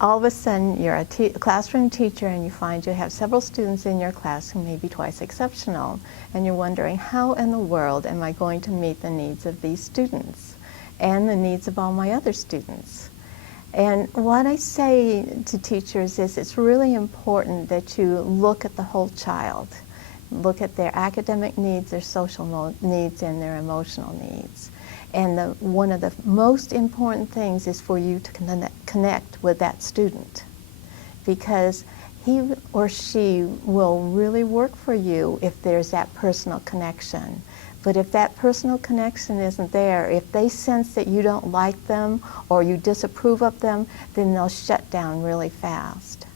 all of a sudden you're a classroom teacher and you find you have several students in your class who may be twice exceptional, and you're wondering, how in the world am I going to meet the needs of these students and the needs of all my other students? And what I say to teachers is it's really important that you look at the whole child. Look at their academic needs, their social needs, and their emotional needs. And one of the most important things is for you to connect with that student, because he or she will really work for you if there's that personal connection. But if that personal connection isn't there, if they sense that you don't like them or you disapprove of them, then they'll shut down really fast.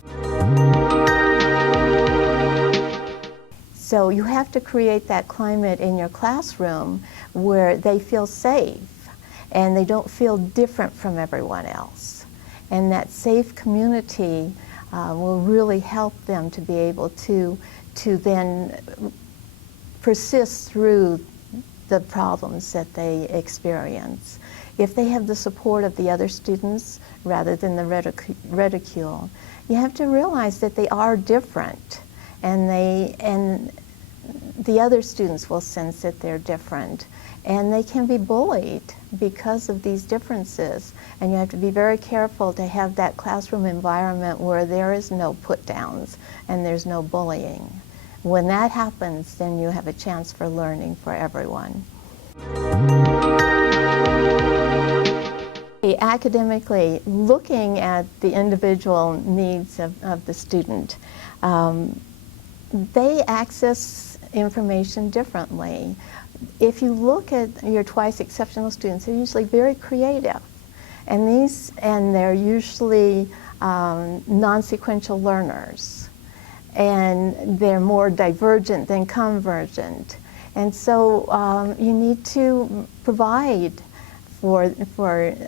So you have to create that climate in your classroom where they feel safe and they don't feel different from everyone else. And that safe community will really help them to be able to then persist through the problems that they experience. If they have the support of the other students rather than the ridicule, you have to realize that they are different, and the other students will sense that they're different, and they can be bullied because of these differences. And you have to be very careful to have that classroom environment where there is no put downs and there's no bullying. When that happens, then you have a chance for learning for everyone. Academically, looking at the individual needs of the student, they access information differently. If you look at your twice exceptional students, they're usually very creative, and they're usually non-sequential learners, and they're more divergent than convergent. And so you need to provide for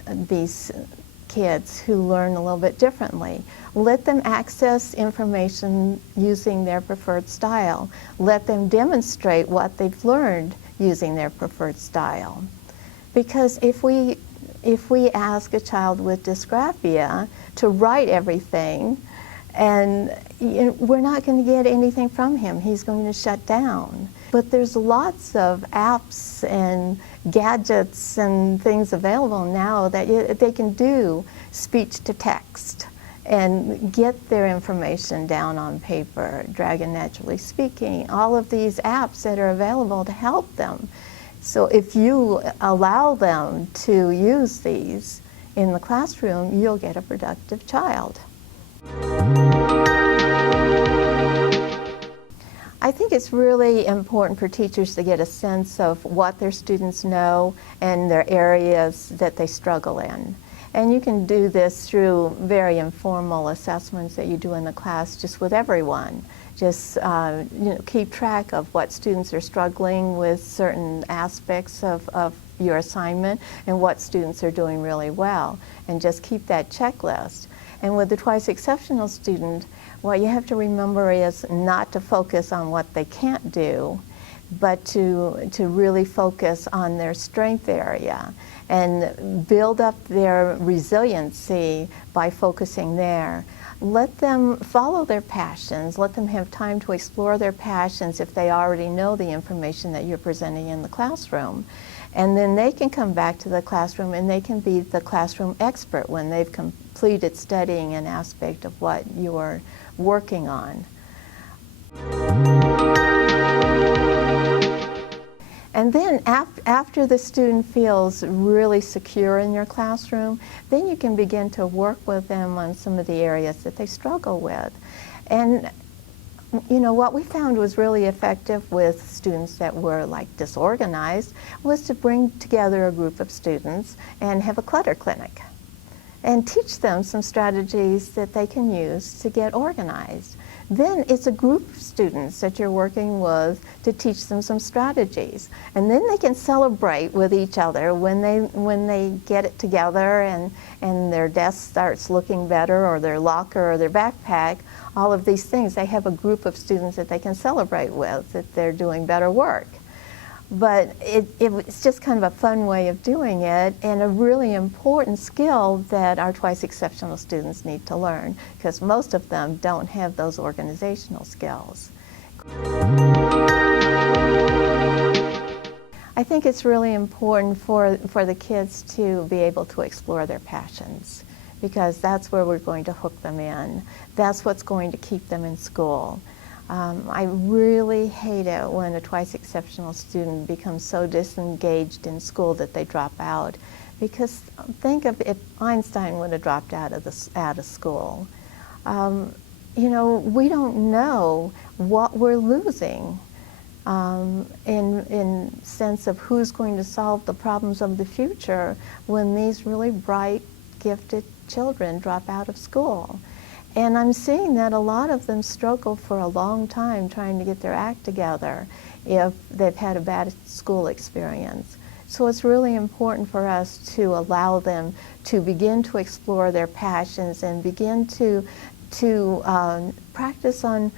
these kids who learn a little bit differently. Let them access information using their preferred style. Let them demonstrate what they've learned using their preferred style. Because if we ask a child with dysgraphia to write everything, and we're not going to get anything from him, he's going to shut down. But there's lots of apps and gadgets and things available now that they can do speech to text and get their information down on paper, Dragon Naturally Speaking, all of these apps that are available to help them. So if you allow them to use these in the classroom, you'll get a productive child. I think it's really important for teachers to get a sense of what their students know and their areas that they struggle in. And you can do this through very informal assessments that you do in the class just with everyone. Just keep track of what students are struggling with certain aspects of your assignment and what students are doing really well. And just keep that checklist. And with the twice exceptional student, what you have to remember is not to focus on what they can't do, but to really focus on their strength area and build up their resiliency by focusing there. Let them follow their passions. Let them have time to explore their passions if they already know the information that you're presenting in the classroom. And then they can come back to the classroom and they can be the classroom expert when they've completed studying an aspect of what you're working on. And then after the student feels really secure in your classroom, then you can begin to work with them on some of the areas that they struggle with. And what we found was really effective with students that were like disorganized was to bring together a group of students and have a clutter clinic and teach them some strategies that they can use to get organized. Then it's a group of students that you're working with to teach them some strategies. And then they can celebrate with each other when they get it together and their desk starts looking better, or their locker or their backpack, all of these things. They have a group of students that they can celebrate with, that they're doing better work. But it's just kind of a fun way of doing it, and a really important skill that our twice exceptional students need to learn, because most of them don't have those organizational skills. I think it's really important for the kids to be able to explore their passions, because that's where we're going to hook them in. That's what's going to keep them in school. I really hate it when a twice exceptional student becomes so disengaged in school that they drop out. Because think of if Einstein would have dropped out of school. You know, we don't know what we're losing in sense of who's going to solve the problems of the future when these really bright, gifted children drop out of school. And I'm seeing that a lot of them struggle for a long time trying to get their act together if they've had a bad school experience. So it's really important for us to allow them to begin to explore their passions and begin to practice on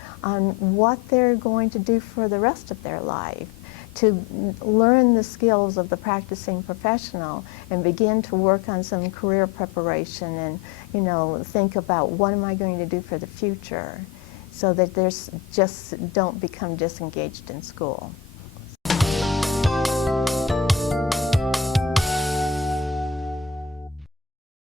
what they're going to do for the rest of their life, to learn the skills of the practicing professional and begin to work on some career preparation and, you know, think about what am I going to do for the future, so that there's just don't become disengaged in school.